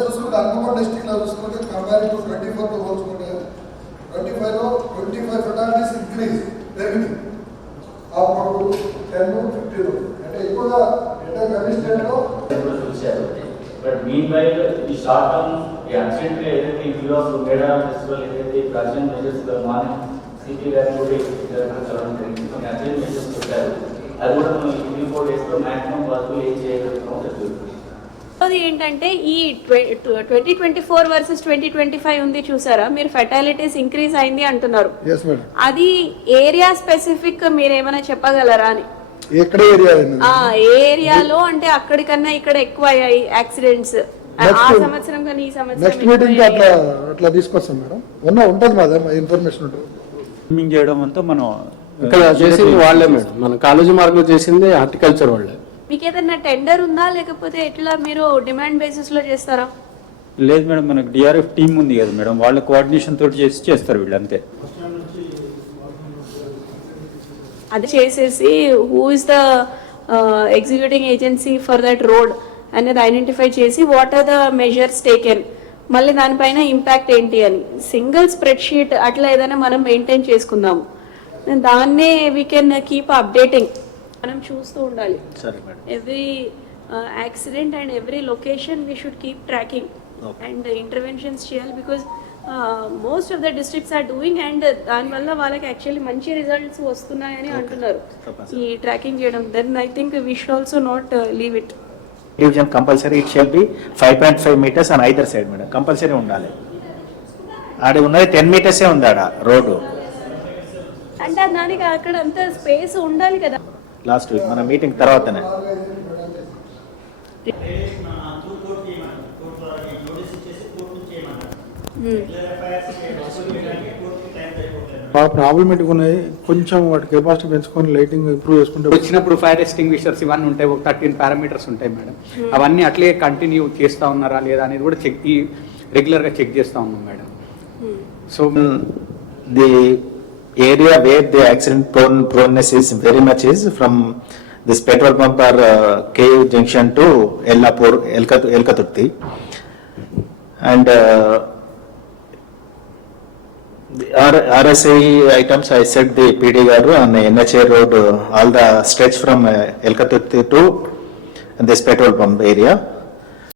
చూసుకుంటే హన్మకొండ డిస్టిక్లో చూసుకుంటే కంపారిటివ్ ట్వంటీ ఫోర్తో పోల్చుకుంటే ట్వంటీ ఫైవ్లో twenty five fatalities increase revenue అప్పుడు టెన్ ఫిఫ్టీన్ అంటే ఎక్కువగా అంటే కనిష్టంలో చూశారు బట్ మీన్ బై ఈ షార్ట్ టర్మ్ ఈ అర్జెంట్ ఏదైతే ఈ ఫిలోస్ మేడా ఫెస్టివల్ ఏదైతే ఈ ప్రజెంట్ మెజర్స్ మార్నింగ్ సిటీ గారు కూడా జరగడం జరిగింది కొన్ని అర్జెంట్ మెజర్స్ పెట్టారు అది కూడా మనం ఈ త్రీ ఫోర్ డేస్లో మ్యాక్సిమం వర్క్ ఏం చేయగలుగుతామో తెలుస్తుంది అది ఏంటంటే ఈ twenty twenty four versus twenty twenty five ఉంది చూసారా? మీరు ఫెటాలిటీస్ ఇంక్రీజ్ అయింది అంటున్నారు. అది ఏరియా స్పెసిఫిక్ మీరు ఏమైనా చెప్పగలరా అని. ఎక్కడ ఏరియా ఆ ఏరియాలో అంటే అక్కడికన్నా ఇక్కడ ఎక్కువ అయ్యాయి యాక్సిడెంట్స్. ఆ Next- సంవత్సరం కానీ ఈ సంవత్సరం నెక్స్ట్ ఎక్కువ మీటింగ్ అట్లా అయ్యాయి. అట్లా తీసుకొస్తాం మేడం ఉన్న ఉంటుంది మాదే ఇన్ఫర్మేషన్ ఉంటుంది. స్విమ్మింగ్ చేయడం అంతా మనం ఇక్కడ చేసింది వాళ్ళే మేడం మన కాలేజీ మార్గంలో చేసింది హార్టికల్చర్ వాళ్ళే. మీకు ఏదైనా టెండర్ ఉందా? లేకపోతే ఎట్లా మీరు డిమాండ్ బేసిస్లో చేస్తారా? లేదు మేడం మనకు డిఆర్ఎఫ్ టీం ఉంది కదా మేడం. వాళ్ళ కోఆర్డినేషన్ తోటి చేసి చేస్తారు వీళ్ళు అంతే. అది చేసేసి who is the executing agency for that road అనేది ఐడెంటిఫై చేసి what are the measures taken మళ్ళీ దానిపైన ఇంపాక్ట్ ఏంటి అని. సింగిల్ స్ప్రెడ్ షీట్ అట్లా ఏదైనా మనం మెయింటైన్ చేసుకుందాం దాన్నే వీ కెన్ కీప్ అప్డేటింగ్ మనం చూస్తూ ఉండాలి. Every accident and every location we should keep tracking and interventions చేయాలి because most of the districts are doing and దానివల్ల వాళ్ళకి యాక్చువల్లీ మంచి రిజల్ట్స్ వస్తున్నాయని అంటున్నారు. ఈ ట్రాకింగ్ చేయడం then I think we should also not leave it division compulsory it shall be five point five metres on either side madam compulsory ఉండాలి. ఆడ ఉన్నది టెన్ మీటర్సే ఉంది ఆడ రోడ్డు. అంటే దానికి అక్కడ అంత స్పేస్ ఉండాలి కదా. లాస్ట్ వీక్ మన మీటింగ్ తర్వాతనే. బాగా ప్రాబ్లమేటిక్ ఉన్నాయి? కొంచెం వాటి కెపాసిటీ పెంచుకొని లైటింగ్ ఇంప్రూవ్ చేసుకుంటే వచ్చినప్పుడు ఫైర్ ఎక్స్టింగ్విషర్స్ ఇవన్నీ ఉంటాయి. ఒక థర్టీన్ పారామీటర్స్ ఉంటాయి మేడం. అవన్నీ అట్లే కంటిన్యూ చేస్తా ఉన్నారా లేదా అనేది కూడా చెక్ రెగ్యులర్గా చెక్ చేస్తా ఉన్నాం madam. So the area where the accident prone proneness is very much is from this petrol pump or cave junction to Ellapur ఎల్క elkaturti and R- RSI items, I said the PD Garu on the NHA road, uh, all the stretch from uh, Elkaturti to this petrol pump area.